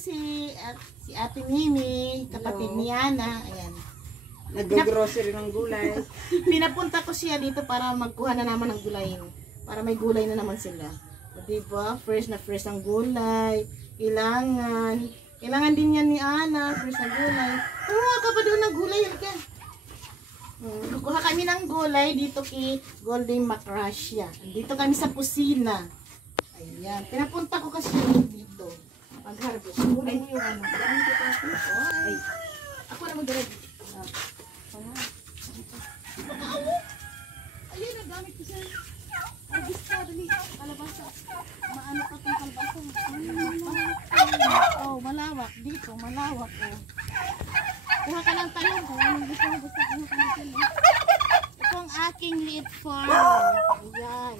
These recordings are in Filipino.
Si Ate Mimi, kapatid ni Ana, ayan. Nag-grocery ng gulay. Pinapunta ko siya dito para magkuha na naman ng gulay. Para may gulay na naman sila. O diba? Fresh na fresh ang gulay. Kailangan din yan ni Ana, fresh na gulay. Kumuha ka pa doon ng gulay, ka. Kukuha kami ng gulay dito kay Golden Macracia. Dito kami sa kusina. Ayan. Pinapunta ko kasi dito. Mag-harvest. Gulay mo yung ano. Ay. Ako na mag-direct. Ayun, ang gamit ko siya. Harvest ka, dali. Kalabasa. Maano pa itong kalabasa. Oh, malawak. Dito, malawak. Oh. Kuha ka ng talong. Kung anong gusto mo, basta kuha ka ng talong. Ito ang aking liit farm. Ayan.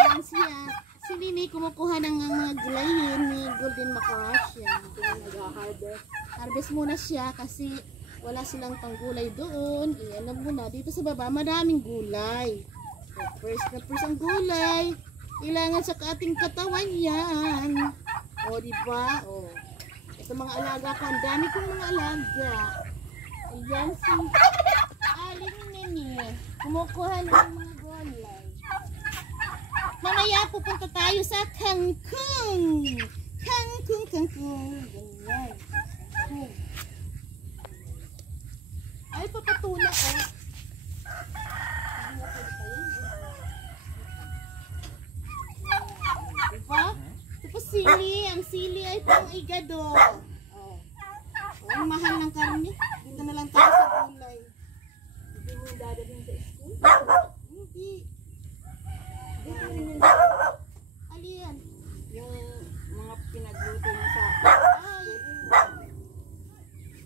Ayan siya. Si Nini kumukuha ng mga gulayin ni Golden Macracia. Nag-harvest. Harvest muna siya kasi wala silang panggulay doon. Alam mo na, dito sa baba maraming gulay. First na first ang gulay. Kailangan sa ating katawan yan. O, diba? O. Ito mga alaga ko. Ang dami kong mga alaga. Ayan si Aling Nini. Kumukuha ng mga gulay. Mamaya pupunta tayo sa Cancun. Cancun. Ganyan. Ay, papatula oh. Diba? Tapos sili. Ang sili ay pang igado. Oh. Ang mahal ng karne. Dito na lang tayo sa gulay. Hindi mo dadalhin sa school? Hindi. Dito rin yun. Aliyan. Yung mga pinagluto mo sa... Ay.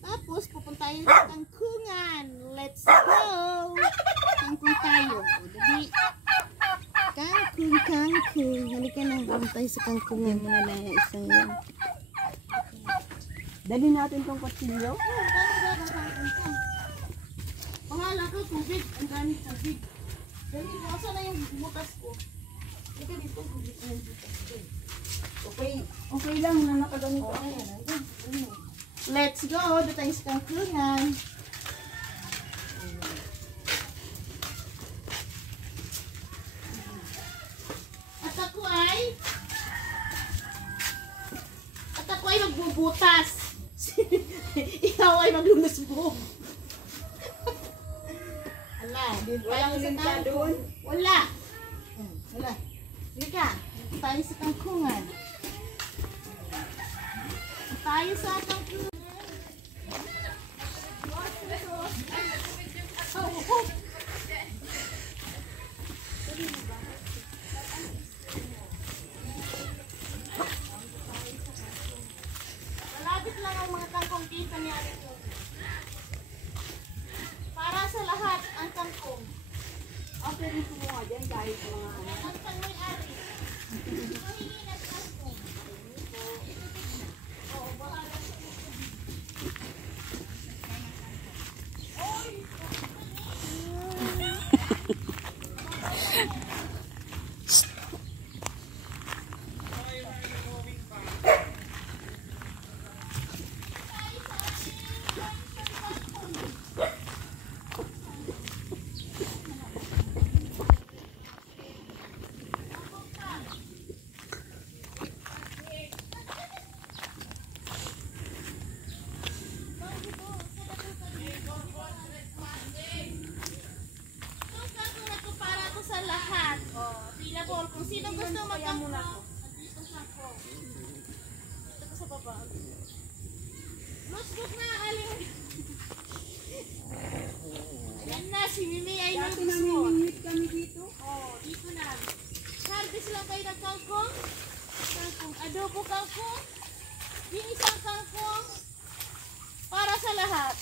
Tapos, pupunta tayo sa Cancungan. Let's go! Cancun tayo. O, dali. Cancun. Halika na. Pupunta tayo sa Cancungan. Muna na yung isang yan. Dali natin tong kutsilyo. Pangalan ko, tubig. Ang daming tubig. Dali, nasa na yung butas ko. Halika dito, tubig na yung butas ko. Okay lang na nakagamit ako. Ayan. Let's go! Doon tayo sa Cancungan. At ako ay magbubutas. Ikaw ay maglulusbog. Ala, dito tayo sa Cancun. Wala. Wala. Halika, tayo sa Cancungan. Tayo sa Cancun. Malapit lang ang mga kangkong dito ni Ate Chloe. Para sa lahat ang kangkong. Okay rin sumuha dyan kahit mga ano. Ang pangmay-ari. Mahingi na kangkong. Oo, bahala sa lahat. Oh, available. Kung sino gusto magkangkong, dito sa ko. Dito ko sa baba. Notebook na, aling. Yan na, si Mimi ay notebook. Namimingit kami dito. Oh, dito na. Harvest lang kayo ng kangkong. Kangkong. Adobo kangkong. Yung isang kangkong. Para sa lahat.